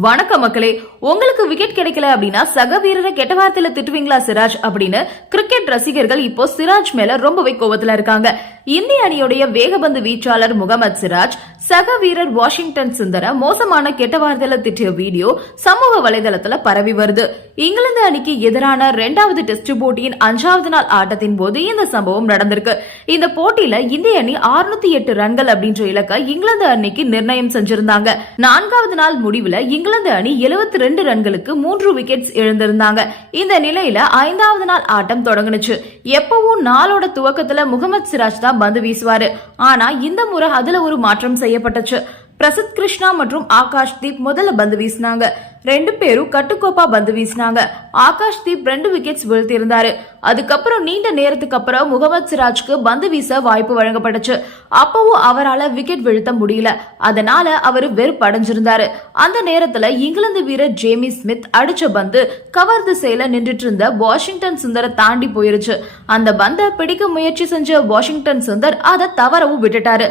வணக்கம் மக்களே உங்களுக்கு விக்கெட் கிடைக்கல அப்படின்னா சக வீரரை கெட்ட வார்த்தையில திட்டுவீங்களா சிராஜ்? அப்படின்னு கிரிக்கெட் ரசிகர்கள் இப்போ சிராஜ் மேல ரொம்பவே கோவத்துல இருக்காங்க. இந்திய அணியுடைய வேகபந்து வீச்சாளர் முகமது சிராஜ் சக வீரர் வாஷிங்டன் சுந்தர மோசமான கெட்ட வார்த்தையில திட்டிய வீடியோ சமூக வலைதளத்துல பரவி வருது. இங்கிலாந்து அணிக்கு எதிரான இரண்டாவது டெஸ்ட் போட்டியின் அஞ்சாவது நாள் ஆட்டத்தின் போது இந்த சம்பவம் நடந்திருக்கு. இந்த போட்டியில இந்திய அணி 608 எட்டு ரன்கள் அப்படின்ற இலக்கை இங்கிலாந்து அணிக்கு நிர்ணயம் செஞ்சிருந்தாங்க. நான்காவது நாள் முடிவுல இங்கிலாந்து அணி 72 ரெண்டு ரன்களுக்கு மூன்று விக்கெட்ஸ் இழந்திருந்தாங்க. இந்த நிலையில ஐந்தாவது நாள் ஆட்டம் தொடங்குனுச்சு. எப்பவும் நாளோட துவக்கத்துல முகமது சிராஜ் தான் பந்து வீசுவாரு. ஆனா இந்த முறை அதுல ஒரு மாற்றம் செய்யப்பட்டுச்சு. பிரசித் கிருஷ்ணா மற்றும் ஆகாஷ் தீப் முதல்ல பந்து வீசினாங்க. ரெண்டு பேரும் கட்டுக்கோப்பா பந்து வீசினாங்க. ஆகாஷ் தீப் ரெண்டு விக்கெட்ஸ் வீழ்த்தியிருந்தாரு. அதுக்கப்புறம் நீண்ட நேரத்துக்கு அப்புறம் முகமது சிராஜ்க்கு பந்து வீச வாய்ப்பு வழங்கப்பட்டுச்சு. அப்பவும் அவரால விக்கெட் வீழ்த்த முடியல. அதனால அவர் வெறுப்படைஞ்சிருந்தாரு அந்த நேரத்துல இங்கிலாந்து வீரர் ஜேமி ஸ்மித் அடிச்ச பந்து கவர்ந்து செயல நின்றுட்டு இருந்த வாஷிங்டன் சுந்தரை தாண்டி போயிருச்சு. அந்த பந்தை பிடிக்க முயற்சி செஞ்ச வாஷிங்டன் சுந்தர் அதை தவறவும் விட்டுட்டாரு.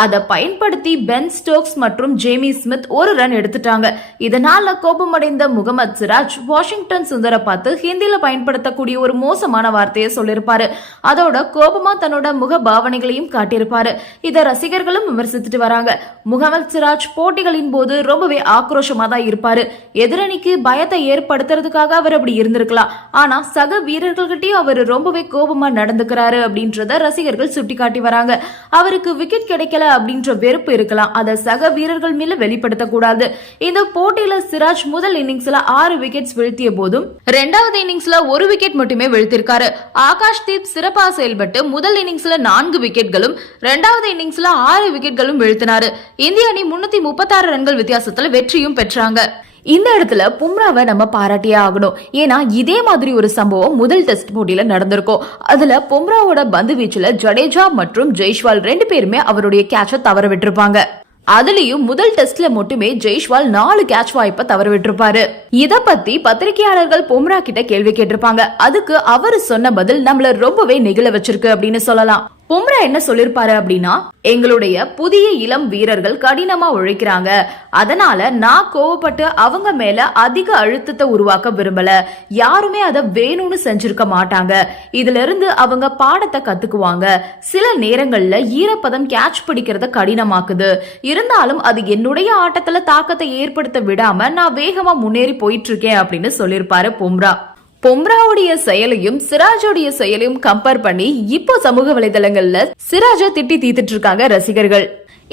அதை பயன்படுத்தி பென் ஸ்டோக்ஸ் மற்றும் ஜேமி ஸ்மித் ஒரு ரன் எடுத்துட்டாங்க. இதனால கோபமடைந்த முகமது சிராஜ் வாஷிங்டன் சுந்தர பார்த்து ஹிந்தியில பயன்படுத்தக்கூடிய ஒரு மோசமான வார்த்தையை சொல்லியிருப்பாரு. அதோட கோபமா தன்னோட முக பாவனைகளையும் காட்டியிருப்பாரு. இதை ரசிகர்களும் விமர்சித்துட்டு வராங்க. முகமது சிராஜ் போட்டிகளின் போது ரொம்பவே ஆக்ரோஷமா தான் இருப்பாரு. எதிரணிக்கு பயத்தை ஏற்படுத்துறதுக்காக அவர் அப்படி இருந்திருக்கலாம். ஆனா சக வீரர்கள்கிட்டயும் அவர் ரொம்பவே கோபமா நடந்துக்கிறாரு அப்படின்றத ரசிகர்கள் சுட்டிக்காட்டி வராங்க. அவருக்கு விக்கெட் கிடைக்கல அப்படின்ற வெறுப்பு இருக்கலாம். அதை சக வீரர்கள் மேல வெளிப்படுத்தக்கூடாது. இந்த போட்டியில சிராஜ் முதல் இன்னிங்ஸ்ல ஆறு விக்கெட்ஸ் வீழ்த்திய போதும் இரண்டாவது இன்னிங்ஸ்ல ஒரு விக்கெட் மட்டுமே வீழ்த்திருக்காரு. ஆகாஷ் தீப் சிறப்பா செயல்பட்டு முதல் இன்னிங்ஸ்ல நான்கு விக்கெட்களும் இரண்டாவது இன்னிங்ஸ்ல ஆறு விக்கெட்களும் வீழ்த்தினாரு. இந்திய அணி முன்னூத்தி முப்பத்தாறு ரன்கள் வித்தியாசத்துல வெற்றியும் பெற்றாங்க. இந்த இடத்துல பும்ராவை நம்ம பாராட்டியே ஆகணும். ஏன்னா இதே மாதிரி ஒரு சம்பவம் முதல் டெஸ்ட் போட்டியில நடந்திருக்கும். அதுல பும்ராவோட பந்து வீச்சுல ஜடேஜா மற்றும் ஜெய்ஷ்வால் ரெண்டு பேருமே அவருடைய கேட்சை தவற விட்டுருப்பாங்க. அதுலயும் முதல் டெஸ்ட்ல மட்டுமே ஜெய்ஷ்வால் நாலு கேட்ச் வாய்ப்பை தவற விட்டுருப்பாரு. இத பத்தி பத்திரிகையாளர்கள் பும்ரா கிட்ட கேள்வி கேட்டிருப்பாங்க. அதுக்கு அவரு சொன்ன பதில் நம்மள ரொம்பவே நெகிழ வச்சிருக்கு அப்படின்னு சொல்லலாம். பும்ரா என்ன சொல்லிருப்பாரு அப்படின்னா எங்களுடைய புதிய இளம் வீரர்கள் கடினமா உழைக்கிறாங்க. அதனால நான் கோவப்பட்டு அவங்க மேல அதிக அழுத்தத்தை உருவாக்க விரும்பல. யாருமே அதை வேணும்னு செஞ்சிருக்க மாட்டாங்க. இதுல இருந்து அவங்க பாடத்தை கத்துக்குவாங்க. சில நேரங்கள்ல ஈரப்பதம் கேட்ச் பிடிக்கிறத கடினமாக்குது. இருந்தாலும் அது என்னுடைய ஆட்டத்துல தாக்கத்தை ஏற்படுத்த விடாம நான் வேகமா முன்னேறி போயிட்டு இருக்கேன் அப்படின்னு சொல்லியிருப்பாரு பும்ரா. பொம்ராவுடைய செயலையும் சிராஜோடைய செயலையும் கம்பேர் பண்ணி இப்போ சமூக வலைதளங்கள்ல சிராஜை திட்டி தீத்துட்டு இருக்காங்க ரசிகர்கள்.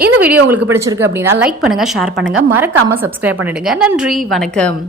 இந்த வீடியோ உங்களுக்கு பிடிச்சிருக்கு அப்படின்னா லைக் பண்ணுங்க ஷேர் பண்ணுங்க. மறக்காம சப்ஸ்கிரைப் பண்ணிடுங்க. நன்றி வணக்கம்.